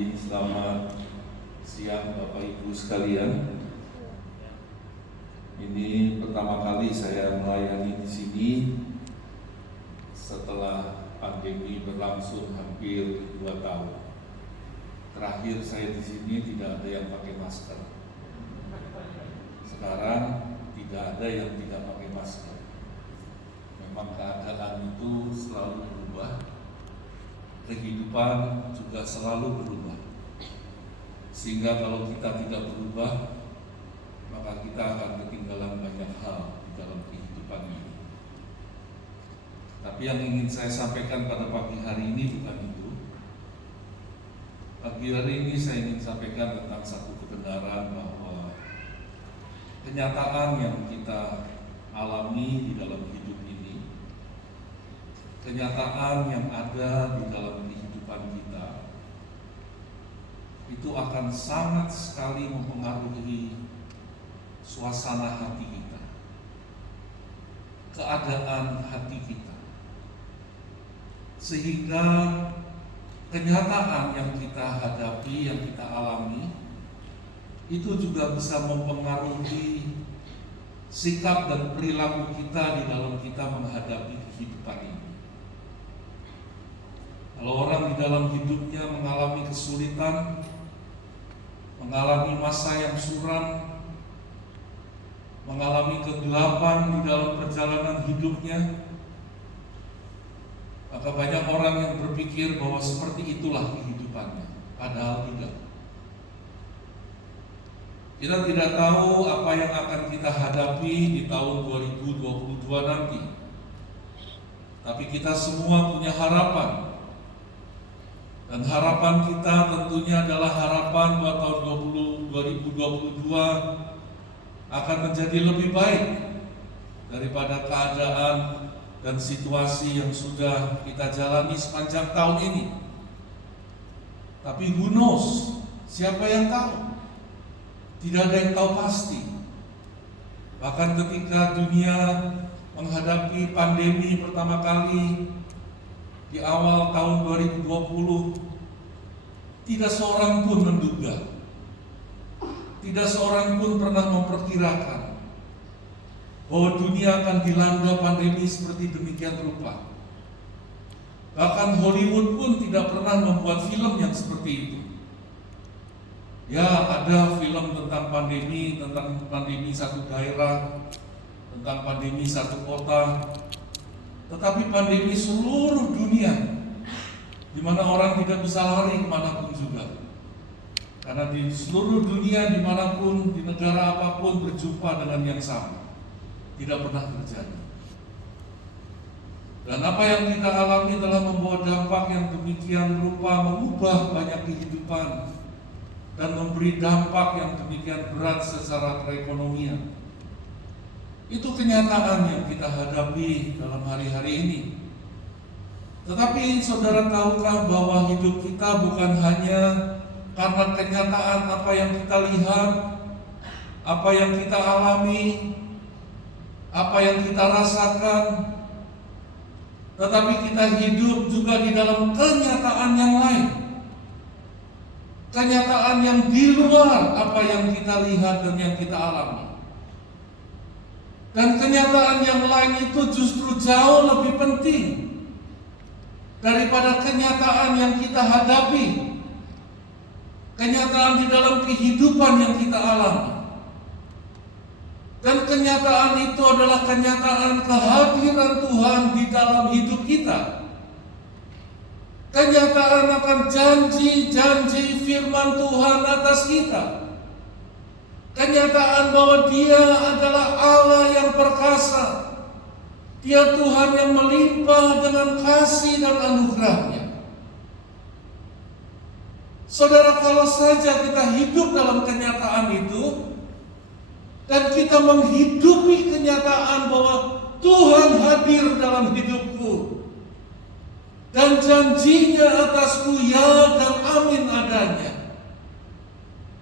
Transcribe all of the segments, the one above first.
Selamat siang Bapak Ibu sekalian. Ini pertama kali saya melayani di sini setelah pandemi berlangsung hampir 2 tahun. Terakhir saya di sini tidak ada yang pakai masker. Sekarang tidak ada yang tidak pakai masker. Memang keadaan itu selalu berubah. Kehidupan juga selalu berubah, sehingga kalau kita tidak berubah, maka kita akan ketinggalan banyak hal di dalam kehidupan ini. Tapi yang ingin saya sampaikan pada pagi hari ini bukan itu. Pagi hari ini saya ingin sampaikan tentang satu kebenaran bahwa kenyataan yang kita alami di dalam hidup ini, kenyataan yang ada di dalam kehidupan kita, itu akan sangat sekali mempengaruhi suasana hati kita, keadaan hati kita, sehingga kenyataan yang kita hadapi, yang kita alami, itu juga bisa mempengaruhi sikap dan perilaku kita di dalam kita menghadapi kehidupan ini. Kalau orang di dalam hidupnya mengalami kesulitan, mengalami masa yang suram, mengalami kegelapan di dalam perjalanan hidupnya, maka banyak orang yang berpikir bahwa seperti itulah kehidupannya, padahal tidak. Kita tidak tahu apa yang akan kita hadapi di tahun 2022 nanti. Tapi kita semua punya harapan. Dan harapan kita tentunya adalah harapan bahwa tahun 2022 akan menjadi lebih baik daripada keadaan dan situasi yang sudah kita jalani sepanjang tahun ini. Tapi who knows? Siapa yang tahu? Tidak ada yang tahu pasti. Bahkan ketika dunia menghadapi pandemi pertama kali di awal tahun 2020, tidak seorang pun menduga, tidak seorang pun pernah memperkirakan bahwa dunia akan dilanda pandemi seperti demikian rupa. Bahkan Hollywood pun tidak pernah membuat film yang seperti itu. Ya, ada film tentang pandemi satu daerah, tentang pandemi satu kota, tetapi pandemi seluruh dunia, di mana orang tidak bisa lari kemanapun juga. Karena di seluruh dunia, dimanapun, di negara apapun berjumpa dengan yang sama, tidak pernah terjadi. Dan apa yang kita alami telah membawa dampak yang demikian rupa, mengubah banyak kehidupan, dan memberi dampak yang demikian berat secara perekonomian. Itu kenyataan yang kita hadapi dalam hari-hari ini. Tetapi saudara tahukah bahwa hidup kita bukan hanya karena kenyataan apa yang kita lihat, apa yang kita alami, apa yang kita rasakan, tetapi kita hidup juga di dalam kenyataan yang lain. Kenyataan yang di luar apa yang kita lihat dan yang kita alami. Dan kenyataan yang lain itu justru jauh lebih penting daripada kenyataan yang kita hadapi, kenyataan di dalam kehidupan yang kita alami. Dan kenyataan itu adalah kenyataan kehadiran Tuhan di dalam hidup kita. Kenyataan akan janji-janji firman Tuhan atas kita. Kenyataan bahwa Dia adalah Allah yang perkasa. Dia Tuhan yang melimpah dengan kasih dan anugerah-Nya. Saudara, kalau saja kita hidup dalam kenyataan itu, dan kita menghidupi kenyataan bahwa Tuhan hadir dalam hidupku, dan janjinya atasku ya dan amin adanya.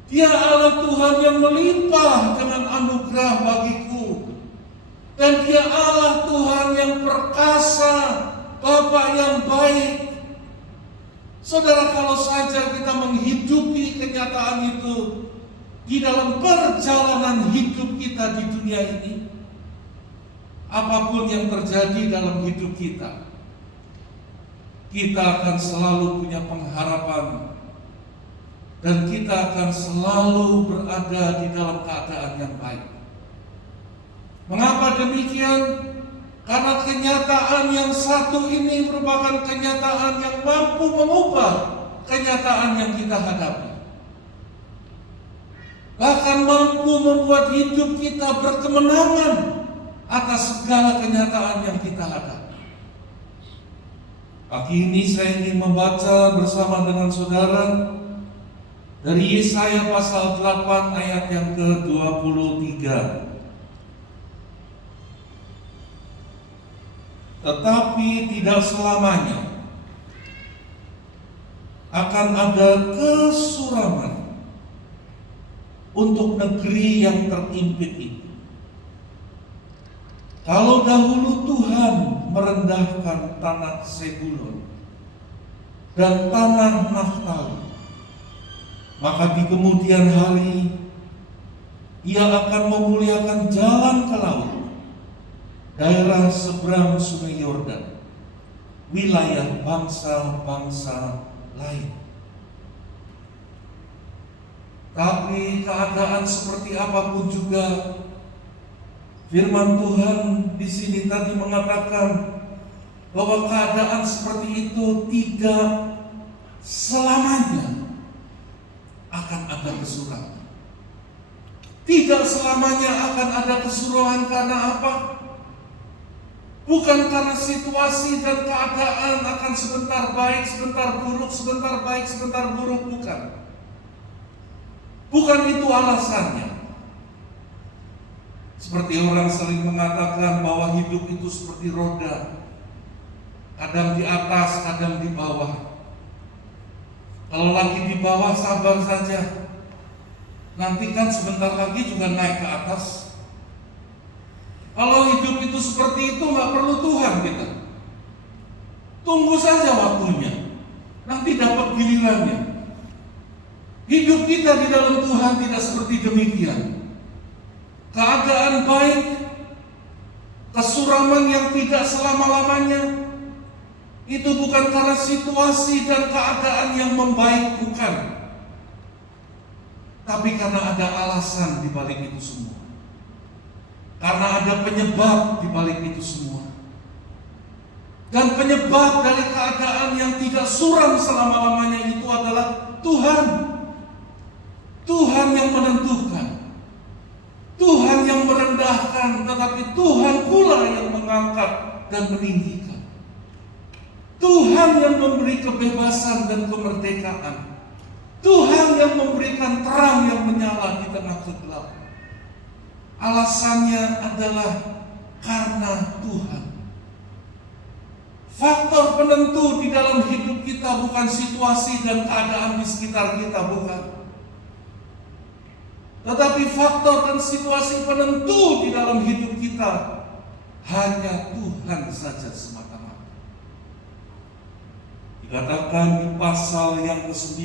Dia Allah Tuhan yang melimpah dengan anugerah bagiku. Dan Dia Allah Tuhan yang perkasa, Bapa yang baik. Saudara, kalau saja kita menghidupi kenyataan itu di dalam perjalanan hidup kita di dunia ini. Apapun yang terjadi dalam hidup kita, kita akan selalu punya pengharapan dan kita akan selalu berada di dalam keadaan yang baik. Mengapa demikian? Karena kenyataan yang satu ini merupakan kenyataan yang mampu mengubah kenyataan yang kita hadapi. Bahkan mampu membuat hidup kita berkemenangan atas segala kenyataan yang kita hadapi. Pagi ini saya ingin membaca bersama dengan saudara dari Yesaya pasal 8 ayat yang ke-23. Tetapi tidak selamanya akan ada kesuraman untuk negeri yang terimpit itu. Kalau dahulu Tuhan merendahkan tanah Zebulon dan tanah Naftali, maka di kemudian hari Ia akan memuliakan jalan ke laut, daerah seberang Sungai Yordan, wilayah bangsa-bangsa lain. Tapi keadaan seperti apapun juga, firman Tuhan di sini tadi mengatakan bahwa keadaan seperti itu tidak selamanya akan ada kesuruhan. Tidak selamanya akan ada kesuruhan karena apa? Bukan karena situasi dan keadaan akan sebentar baik, sebentar buruk, sebentar baik, sebentar buruk, bukan. Bukan itu alasannya. Seperti orang sering mengatakan bahwa hidup itu seperti roda, kadang di atas, kadang di bawah. Kalau lagi di bawah sabar saja, nanti kan sebentar lagi juga naik ke atas. Kalau hidup itu seperti itu, nggak perlu Tuhan kita. Tunggu saja waktunya, nanti dapat gilirannya. Hidup kita di dalam Tuhan tidak seperti demikian. Keadaan baik, kesuraman yang tidak selama-lamanya, itu bukan karena situasi dan keadaan yang membaik, bukan. Tapi karena ada alasan di balik itu semua. Karena ada penyebab di balik itu semua. Dan penyebab dari keadaan yang tidak suram selama-lamanya itu adalah Tuhan. Tuhan yang menentukan. Tuhan yang merendahkan, tetapi Tuhan pula yang mengangkat dan meninggikan. Tuhan yang memberi kebebasan dan kemerdekaan. Tuhan yang memberikan terang yang menyala di tengah kegelapan. Alasannya adalah karena Tuhan. Faktor penentu di dalam hidup kita bukan situasi dan keadaan di sekitar kita, bukan. Tetapi faktor dan situasi penentu di dalam hidup kita hanya Tuhan saja semata-mata. Dikatakan di pasal yang ke-9,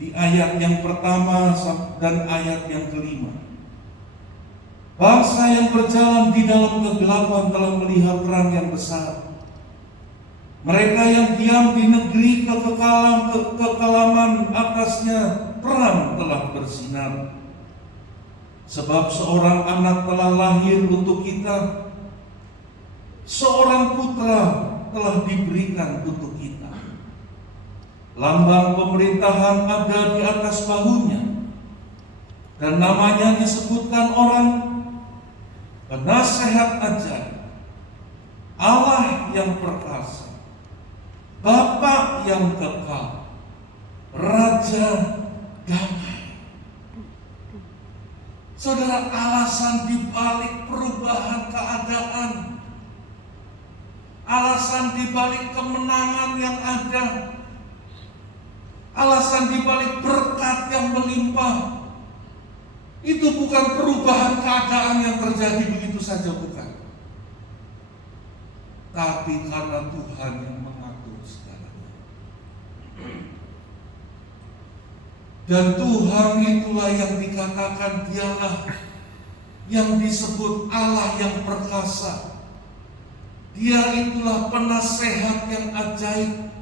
di ayat yang pertama dan ayat yang kelima, bangsa yang berjalan di dalam kegelapan telah melihat terang yang besar. Mereka yang diam di negeri kekelaman atasnya, terang telah bersinar. Sebab seorang anak telah lahir untuk kita, seorang putra telah diberikan untuk kita. Lambang pemerintahan ada di atas bahunya, dan namanya disebutkan orang Penasehat Ajaib, Allah yang perkasa, Bapa yang kekal, Raja damai. Saudara, alasan dibalik perubahan keadaan, alasan dibalik kemenangan yang ada, alasan dibalik berkat yang melimpah, itu bukan perubahan keadaan yang terjadi begitu saja, bukan. Tapi karena Tuhan yang mengatur segalanya. Dan Tuhan itulah yang dikatakan Dialah yang disebut Allah yang perkasa. Dia itulah penasehat yang ajaib.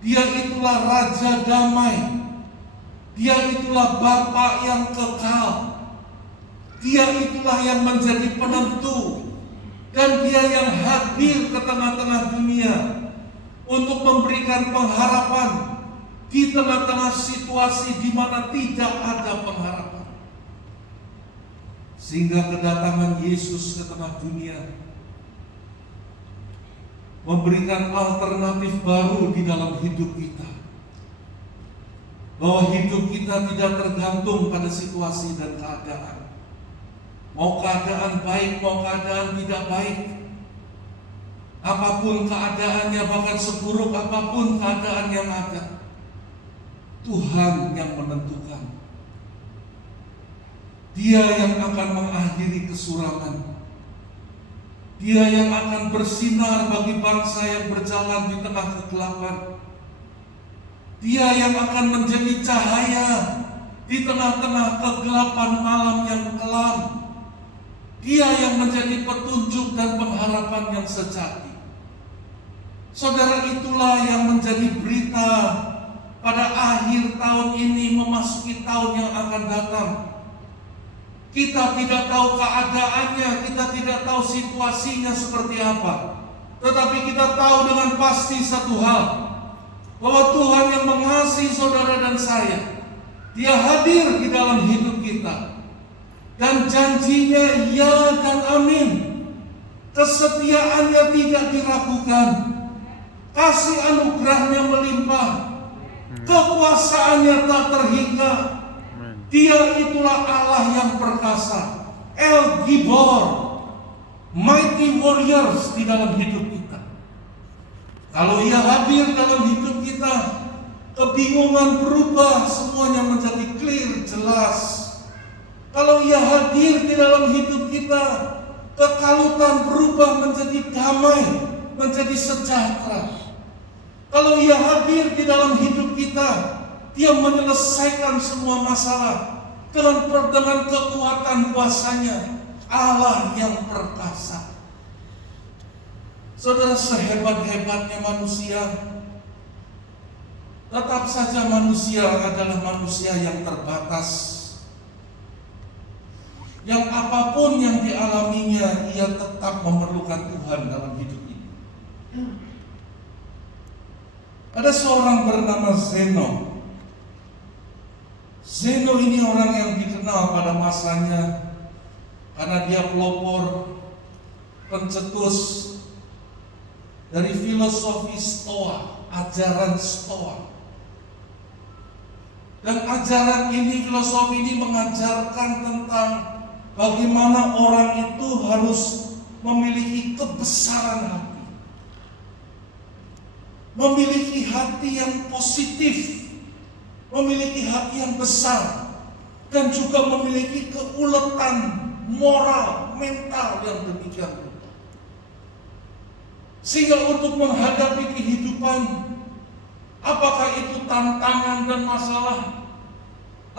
Dia itulah Raja damai. Dia itulah Bapa yang kekal. Dia itulah yang menjadi penentu. Dan Dia yang hadir ke tengah-tengah dunia untuk memberikan pengharapan di tengah-tengah situasi di mana tidak ada pengharapan. Sehingga kedatangan Yesus ke tengah dunia memberikan alternatif baru di dalam hidup kita. Bahwa hidup kita tidak tergantung pada situasi dan keadaan. Mau keadaan baik, mau keadaan tidak baik. Apapun keadaannya, bahkan seburuk apapun keadaan yang ada, Tuhan yang menentukan. Dia yang akan mengakhiri kesurangan. Dia yang akan bersinar bagi bangsa yang berjalan di tengah kegelapan. Dia yang akan menjadi cahaya di tengah-tengah kegelapan malam yang kelam. Dia yang menjadi petunjuk dan pengharapan yang sejati. Saudara, itulah yang menjadi berita pada akhir tahun ini memasuki tahun yang akan datang. Kita tidak tahu keadaannya, kita tidak tahu situasinya seperti apa. Tetapi kita tahu dengan pasti satu hal, bahwa Tuhan yang mengasihi saudara dan saya, Dia hadir di dalam hidup kita. Dan janjinya ya dan amin. Kesetiaannya tidak diragukan. Kasih anugerahnya melimpah. Kekuasaannya tak terhingga. Dia itulah Allah yang perkasa, El Gibor, Mighty Warriors di dalam hidup kita. Kalau Ia hadir dalam hidup kita, kebingungan berubah, semuanya menjadi clear, jelas. Kalau Ia hadir di dalam hidup kita, kekalutan berubah menjadi damai, menjadi sejahtera. Kalau Ia hadir di dalam hidup kita, Dia menyelesaikan semua masalah dengan kekuatan kuasa-Nya, Allah yang perkasa. Saudara, sehebat-hebatnya manusia, tetap saja manusia adalah manusia yang terbatas. Yang apapun yang dialaminya, ia tetap memerlukan Tuhan dalam hidup ini. Ada seorang bernama Zeno. Zeno ini orang yang dikenal pada masanya karena dia pelopor, pencetus dari filosofi Stoa, ajaran Stoa. Dan ajaran ini, filosofi ini mengajarkan tentang bagaimana orang itu harus memiliki kebesaran hati, memiliki hati yang positif, memiliki hati yang besar, dan juga memiliki keuletan moral, mental yang demikian rupa. Sehingga untuk menghadapi kehidupan, apakah itu tantangan dan masalah,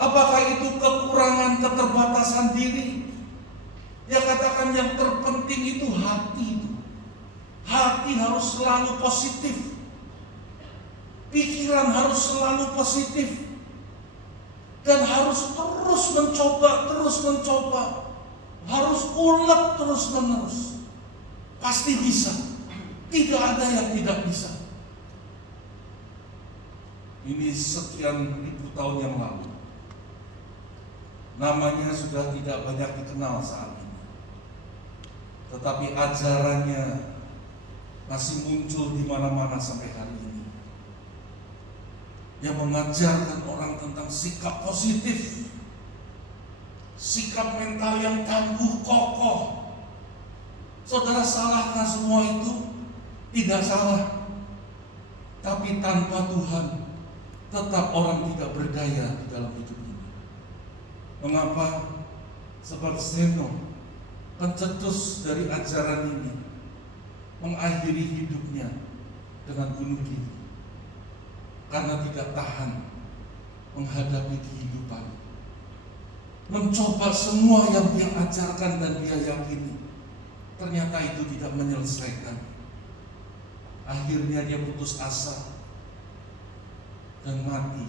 apakah itu kekurangan, keterbatasan diri, dia katakan yang terpenting itu hati. Hati harus selalu positif. Pikiran harus selalu positif. Dan harus terus mencoba. Harus ulet terus-menerus. Pasti bisa. Tidak ada yang tidak bisa. Ini sekian ribu tahun yang lalu. Namanya sudah tidak banyak dikenal saat ini. Tetapi ajarannya masih muncul di mana-mana sampai hari ini. Yang mengajarkan orang tentang sikap positif, sikap mental yang tangguh, kokoh. Saudara, salahkah semua itu? Tidak salah. Tapi tanpa Tuhan, tetap orang tidak berdaya di dalam hidup ini. Mengapa? Sebab Zeno, pencetus dari ajaran ini, mengakhiri hidupnya dengan bunuh diri. Karena tidak tahan menghadapi kehidupan, mencoba semua yang dia ajarkan dan dia yakini, ternyata itu tidak menyelesaikan. Akhirnya dia putus asa dan mati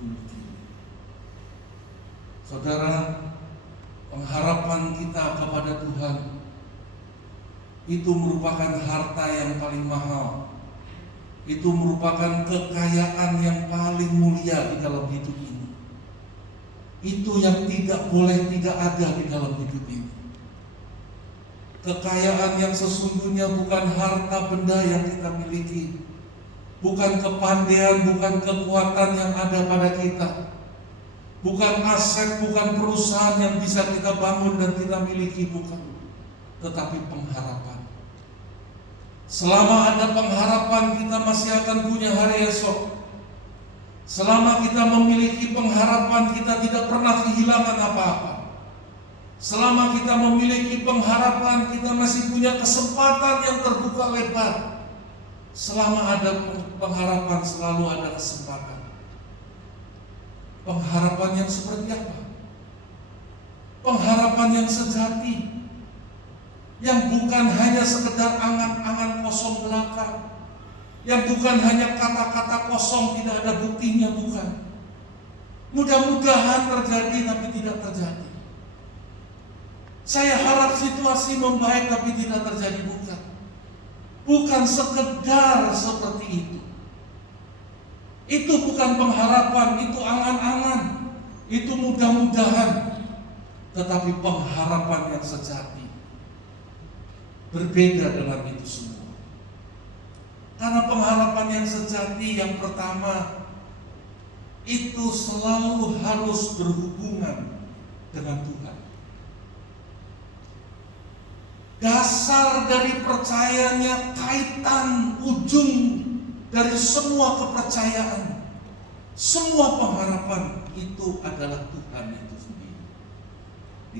bunuh diri. Saudara, pengharapan kita kepada Tuhan itu merupakan harta yang paling mahal. Itu merupakan kekayaan yang paling mulia di dalam hidup ini. Itu yang tidak boleh tidak ada di dalam hidup ini. Kekayaan yang sesungguhnya bukan harta benda yang kita miliki, bukan kepandaian, bukan kekuatan yang ada pada kita, bukan aset, bukan perusahaan yang bisa kita bangun dan kita miliki, bukan, tetapi pengharapan. Selama ada pengharapan, kita masih akan punya hari esok. Selama kita memiliki pengharapan, kita tidak pernah kehilangan apa-apa. Selama kita memiliki pengharapan, kita masih punya kesempatan yang terbuka lebar. Selama ada pengharapan, selalu ada kesempatan. Pengharapan yang seperti apa? Pengharapan yang sejati, yang bukan hanya sekedar angan-angan kosong belaka, yang bukan hanya kata-kata kosong tidak ada buktinya, bukan. Mudah-mudahan terjadi tapi tidak terjadi. Saya harap situasi membaik tapi tidak terjadi, bukan. Bukan sekedar seperti itu. Itu bukan pengharapan, itu angan-angan, itu mudah-mudahan. Tetapi pengharapan yang sejati berbeda dengan itu semua. Karena pengharapan yang sejati yang pertama itu selalu harus berhubungan dengan Tuhan. Dasar dari percayanya, kaitan ujung dari semua kepercayaan, semua pengharapan itu adalah Tuhan itu sendiri.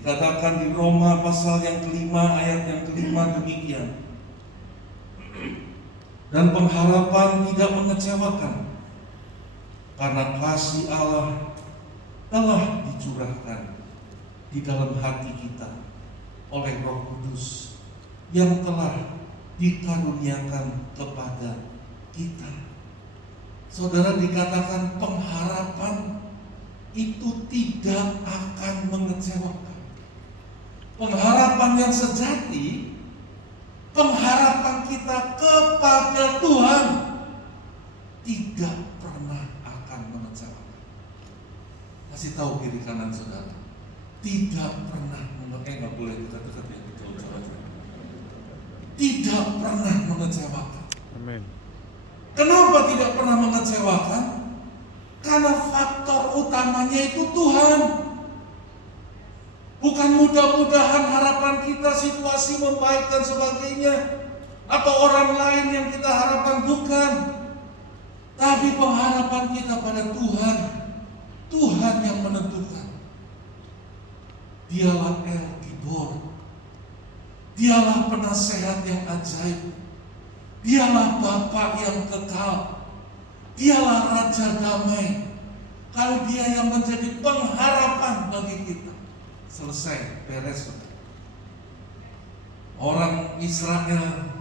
Dikatakan di Roma pasal yang kelima ayat yang kelima demikian. Dan pengharapan tidak mengecewakan, karena kasih Allah telah dicurahkan di dalam hati kita oleh Roh Kudus yang telah dikaruniakan kepada kita. Saudara, dikatakan pengharapan itu tidak akan mengecewakan. Pengharapan yang sejati, pengharapan kita kepada Tuhan tidak pernah akan mengecewakan. Kasih tahu kiri kanan saudara, tidak pernah nggak boleh dekat-dekat ya, tidak pernah mengecewakan. Amin. Kenapa tidak pernah mengecewakan? Karena faktor utamanya itu Tuhan. Bukan mudah-mudahan harapan kita situasi membaik dan sebagainya, atau orang lain yang kita harapkan, bukan. Tapi pengharapan kita pada Tuhan. Tuhan yang menentukan. Dialah El Gibor. Dialah penasehat yang ajaib. Dialah Bapa yang kekal. Dialah Raja damai. Kalau Dia yang menjadi pengharapan bagi kita. Selesai, beres. Orang Israel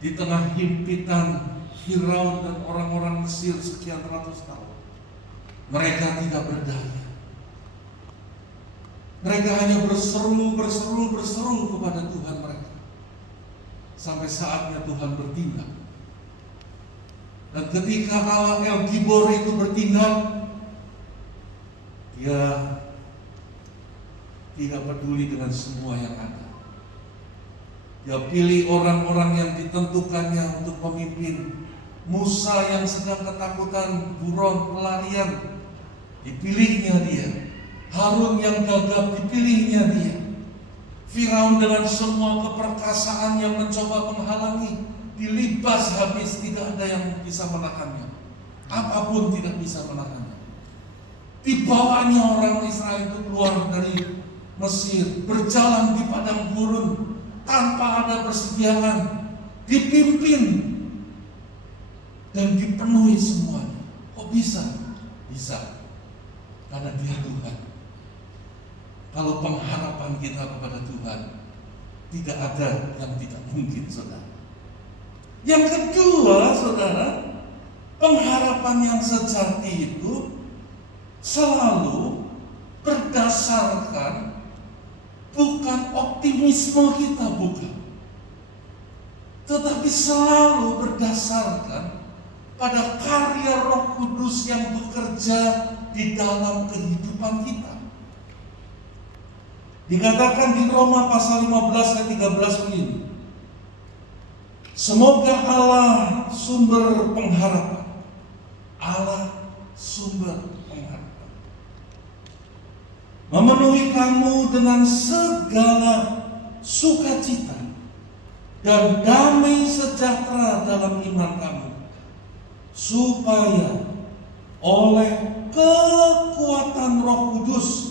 di tengah himpitan Firaun dan orang-orang Mesir sekian ratus tahun, mereka tidak berdaya. Mereka hanya berseru kepada Tuhan mereka. Sampai saatnya Tuhan bertindak. Dan ketika Allah El Gibor itu bertindak, Dia tidak peduli dengan semua yang ada. Dia pilih orang-orang yang ditentukannya untuk memimpin. Musa yang sedang ketakutan, buron, pelarian, dipilihnya dia. Harun yang gagap, dipilihnya dia. Firaun dengan semua keperkasaan yang mencoba menghalangi, dilibas habis, tidak ada yang bisa menahannya. Apapun tidak bisa menahannya. Dibawanya orang Israel itu keluar dari Mesir, berjalan di padang gurun tanpa ada persediaan, dipimpin dan dipenuhi semuanya. Kok bisa? bisa, karena Dia Tuhan. Kalau pengharapan kita kepada Tuhan, tidak ada yang tidak mungkin, saudara. Yang kedua, saudara, pengharapan yang sejati itu selalu berdasarkan bukan optimisme kita, bukan, tetapi selalu berdasarkan pada karya Roh Kudus yang bekerja di dalam kehidupan kita. Dikatakan di Roma pasal 15 ayat 13 begini, semoga Allah sumber pengharapan, Allah sumber pengharapan, memenuhi kamu dengan segala sukacita dan damai sejahtera dalam iman kamu, supaya oleh kekuatan Roh Kudus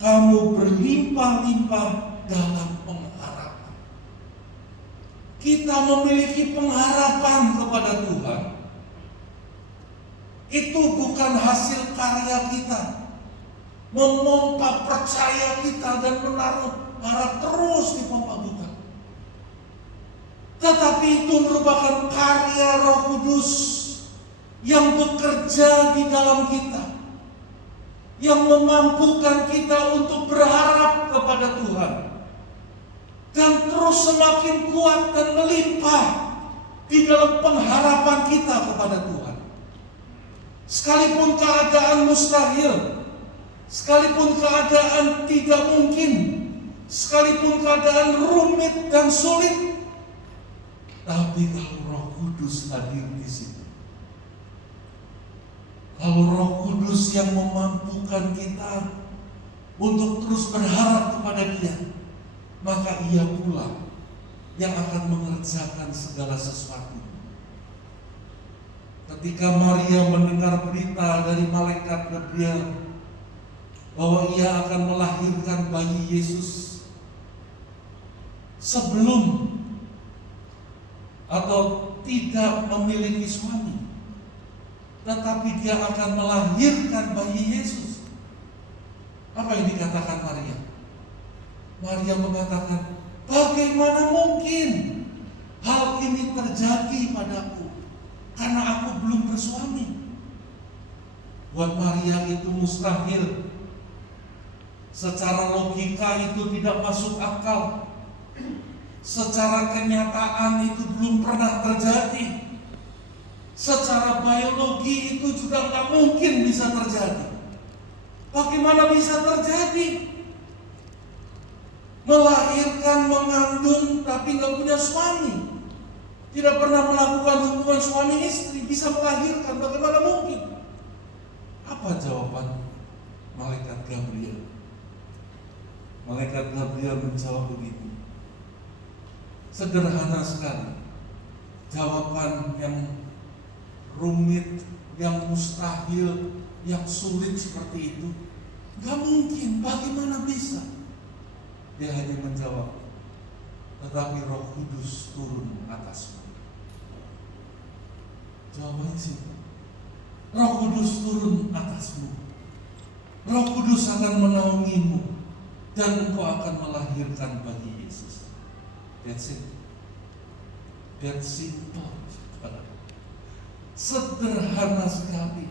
kamu berlimpah-limpah dalam pengharapan. Kita memiliki pengharapan kepada Tuhan. Itu bukan hasil karya kita, memompa percaya kita dan menaruh harap terus dipompa, bukan. Tetapi itu merupakan karya Roh Kudus yang bekerja di dalam kita, yang memampukan kita untuk berharap kepada Tuhan dan terus semakin kuat dan melimpah di dalam pengharapan kita kepada Tuhan. Sekalipun keadaan mustahil, sekalipun keadaan tidak mungkin, sekalipun keadaan rumit dan sulit, tapi kalau Roh Kudus hadir di situ, kalau Roh Kudus yang memampukan kita untuk terus berharap kepada Dia, maka Ia pula yang akan mengerjakan segala sesuatu. Ketika Maria mendengar berita dari malaikat Gabriel bahwa ia akan melahirkan bayi Yesus sebelum atau tidak memiliki suami, tetapi dia akan melahirkan bayi Yesus, apa yang dikatakan Maria? Maria mengatakan, bagaimana mungkin hal ini terjadi padaku, karena aku belum bersuami. Buat Maria itu mustahil. Secara logika itu tidak masuk akal. Secara kenyataan itu belum pernah terjadi. Secara biologi itu juga tidak mungkin bisa terjadi. Bagaimana bisa terjadi? Melahirkan, mengandung, tapi nggak punya suami, tidak pernah melakukan hubungan suami istri, bisa melahirkan, bagaimana mungkin? Apa jawaban malaikat Gabriel? Malaikat Gabriel menjawab begini, sederhana sekali. Jawaban yang rumit, yang mustahil, yang sulit seperti itu, gak mungkin, bagaimana bisa? Dia hanya menjawab, tetapi Roh Kudus turun atasmu. Jawabannya simpel. Roh Kudus turun atasmu. Roh Kudus akan menaungimu dan engkau akan melahirkan bagi Yesus. That's it. That's simple. Sederhana sekali.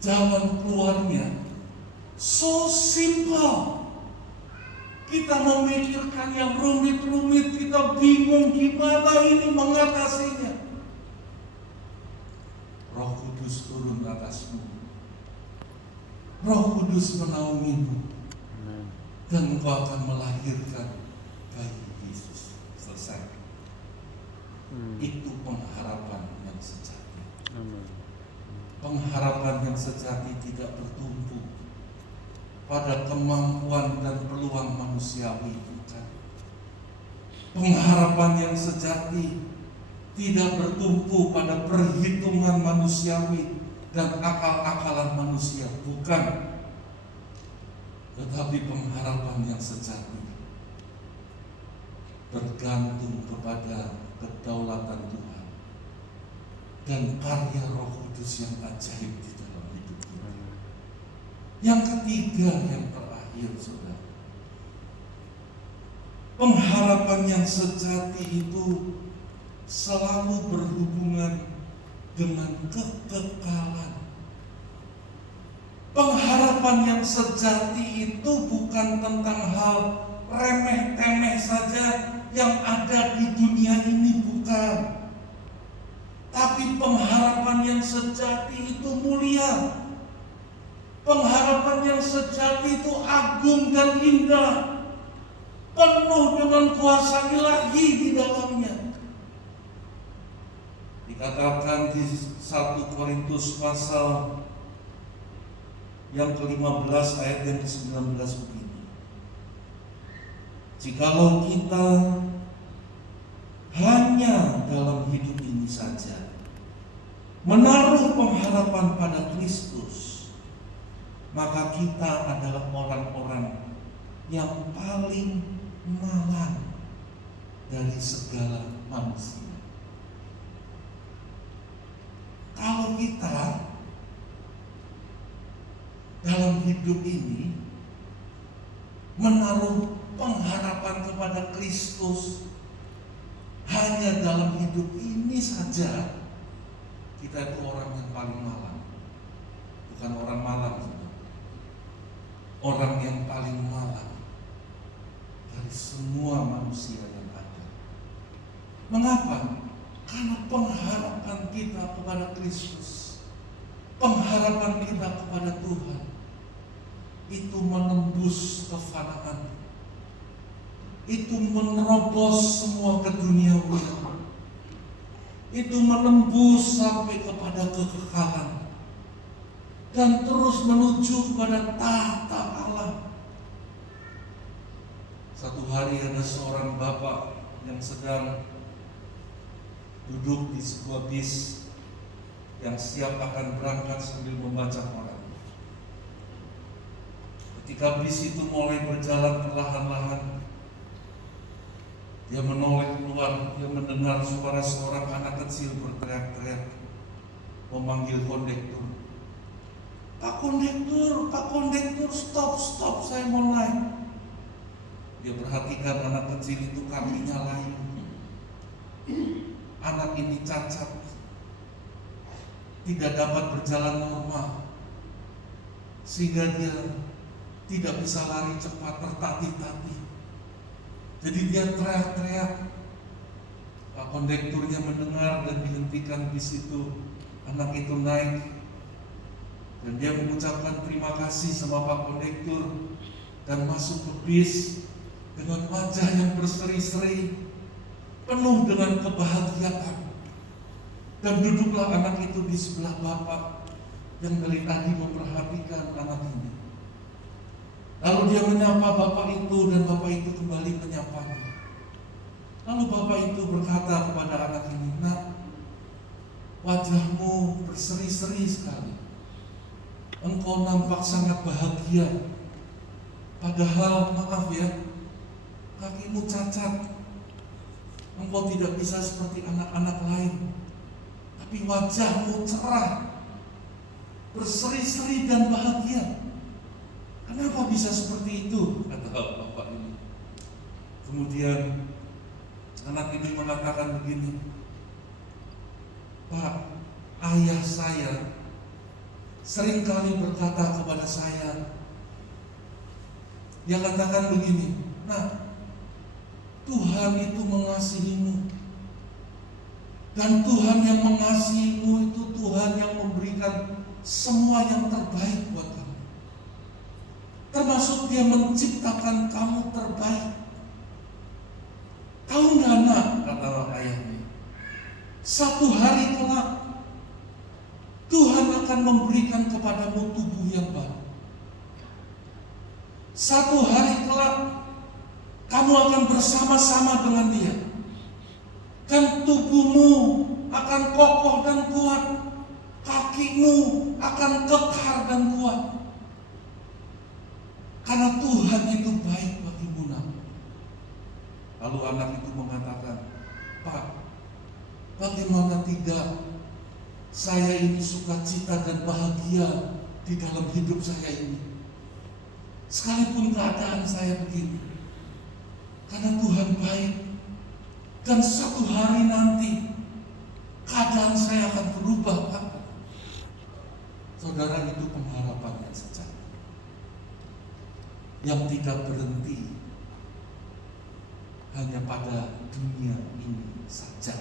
Jalan keluarnya so simple. Kita memikirkan yang rumit-rumit, kita bingung gimana ini mengatasinya. Roh Kudus turun atasmu. Roh Kudus menaungimu. Dan engkau akan melahirkan bayi Yesus. Selesai. Itu pengharapan yang sejati. Pengharapan yang sejati tidak bertumpu pada kemampuan dan peluang manusiawi, bukan. Pengharapan yang sejati tidak bertumpu pada perhitungan manusiawi dan akal-akalan manusia, bukan. Tetapi pengharapan yang sejati bergantung kepada kedaulatan Tuhan dan karya Roh Kudus yang ajaib di dalam hidup Yang ketiga, yang terakhir, saudara, pengharapan yang sejati itu selalu berhubungan dengan kekekalan. Pengharapan yang sejati itu bukan tentang hal remeh-temeh saja yang ada di dunia ini, bukan. Tapi pengharapan yang sejati itu mulia. Pengharapan yang sejati itu agung dan indah, penuh dengan kuasa ilahi di dalamnya. Dikatakan di 1 Korintus pasal yang ke-15 ayat yang ke-19 begini. Jikalau kita hanya dalam hidup ini saja menaruh pengharapan pada Kristus, maka kita adalah orang-orang yang paling malang dari segala manusia. Kalau kita dalam hidup ini menaruh pengharapan kepada Kristus hanya dalam hidup ini saja, kita itu orang yang paling malang. Bukan orang malang, orang yang paling malang dari semua manusia yang ada. Mengapa? Karena pengharapan kita kepada Kristus, pengharapan kita kepada Tuhan itu menembus kefanaan, itu menerobos semua keduniawian, itu menembus sampai kepada kekekalan dan terus menuju kepada tahta Allah. Satu hari ada seorang bapak yang sedang duduk di sebuah bis yang siap akan berangkat sambil membaca Quran. Ketika bis itu mulai berjalan perlahan-lahan, dia menoleh keluar, dia mendengar suara seorang anak kecil berteriak-teriak memanggil kondektur. Pak kondektur, stop, saya mau naik. Dia perhatikan anak kecil itu kakinya layu. Anak ini cacat, tidak dapat berjalan normal, sehingga dia tidak bisa lari cepat, tertatih-tatih. Jadi dia teriak-teriak. Pak kondekturnya mendengar dan dihentikan bis itu. Anak itu naik dan dia mengucapkan terima kasih sama Pak kondektur dan masuk ke bis dengan wajah yang berseri-seri, penuh dengan kebahagiaan. Dan duduklah anak itu di sebelah bapak yang dari tadi memperhatikan anak ini. Lalu dia menyapa bapak itu dan bapak itu kembali menyapanya. Lalu bapak itu berkata kepada anak ini, "Nak, wajahmu berseri-seri sekali. Engkau nampak sangat bahagia. Padahal maaf ya, kakimu cacat. Engkau tidak bisa seperti anak-anak lain. Tapi wajahmu cerah, berseri-seri dan bahagia. Kenapa bisa seperti itu?" kata bapak ini. Kemudian anak ini mengatakan begini, "Pak, ayah saya seringkali berkata kepada saya, dia katakan begini, nah, Tuhan itu mengasihimu. Dan Tuhan yang mengasihimu itu Tuhan yang memberikan semua yang terbaik buat kamu. Termasuk dia menciptakan kamu terbaik. Tahu nggak, nak?" kata ayahnya, "Satu hari kelak Tuhan akan memberikan kepadamu tubuh yang baru. Satu hari kelak kamu akan bersama-sama dengan dia. Dan tubuhmu akan kokoh dan kuat. Kakimu akan kekar dan kuat. Karena Tuhan itu baik bagimu, nak." Lalu anak itu mengatakan, "Pak, bagaimana tidak? Saya ini sukacita dan bahagia di dalam hidup saya ini. Sekalipun keadaan saya begini, karena Tuhan baik, dan satu hari nanti keadaan saya akan berubah, Pak. Saudara, itu pengharapan yang sejati, yang tidak berhenti hanya pada dunia ini saja.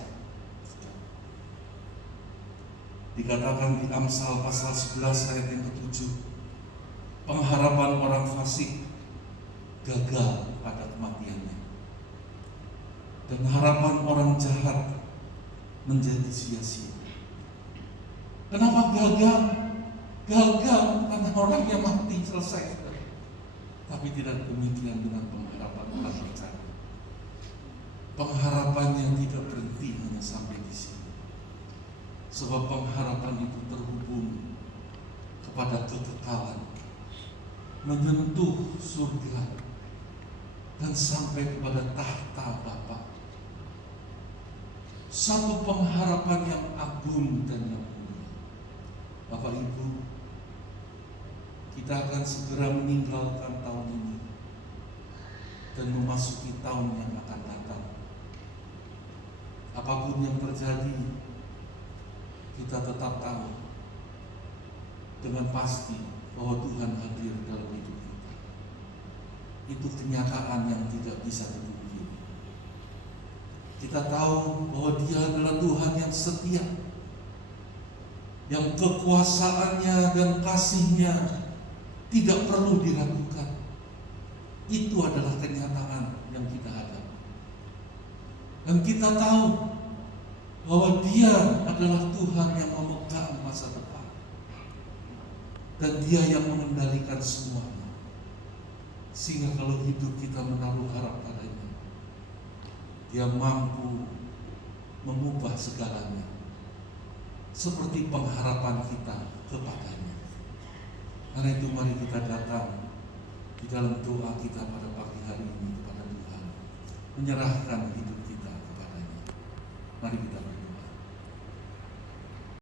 Dikatakan di Amsal pasal 11 ayat yang ke-7, pengharapan orang fasik gagal pada kematiannya, dan harapan orang jahat menjadi sia-sia. Kenapa gagal? Gagal karena orang yang mati selesai. Tapi tidak demikian dengan pengharapan orang percaya. Pengharapan yang tidak berhenti hanya sampai di sini. Sebab pengharapan itu terhubung kepada kekekalan, menyentuh surga, dan sampai kepada tahta Bapa. Satu pengharapan yang agung dan yang mulia. Bapak Ibu, kita akan segera meninggalkan tahun ini dan memasuki tahun yang akan datang. Apapun yang terjadi, kita tetap tahu dengan pasti bahwa Tuhan hadir dalam hidup kita. Itu kenyataan yang tidak bisa dipungkiri. Kita tahu bahwa Dia adalah Tuhan yang setia, yang kekuasaannya dan kasih-Nya tidak perlu diragukan. Itu adalah kenyataan yang kita hadapi. Dan kita tahu bahwa Dia adalah Tuhan yang memegang masa depan, dan Dia yang mengendalikan semuanya. Sehingga kalau hidup kita menaruh harap padanya, Dia mampu mengubah segalanya seperti pengharapan kita kepadanya. Karena itu mari kita datang di dalam doa kita pada pagi hari ini kepada Tuhan, menyerahkan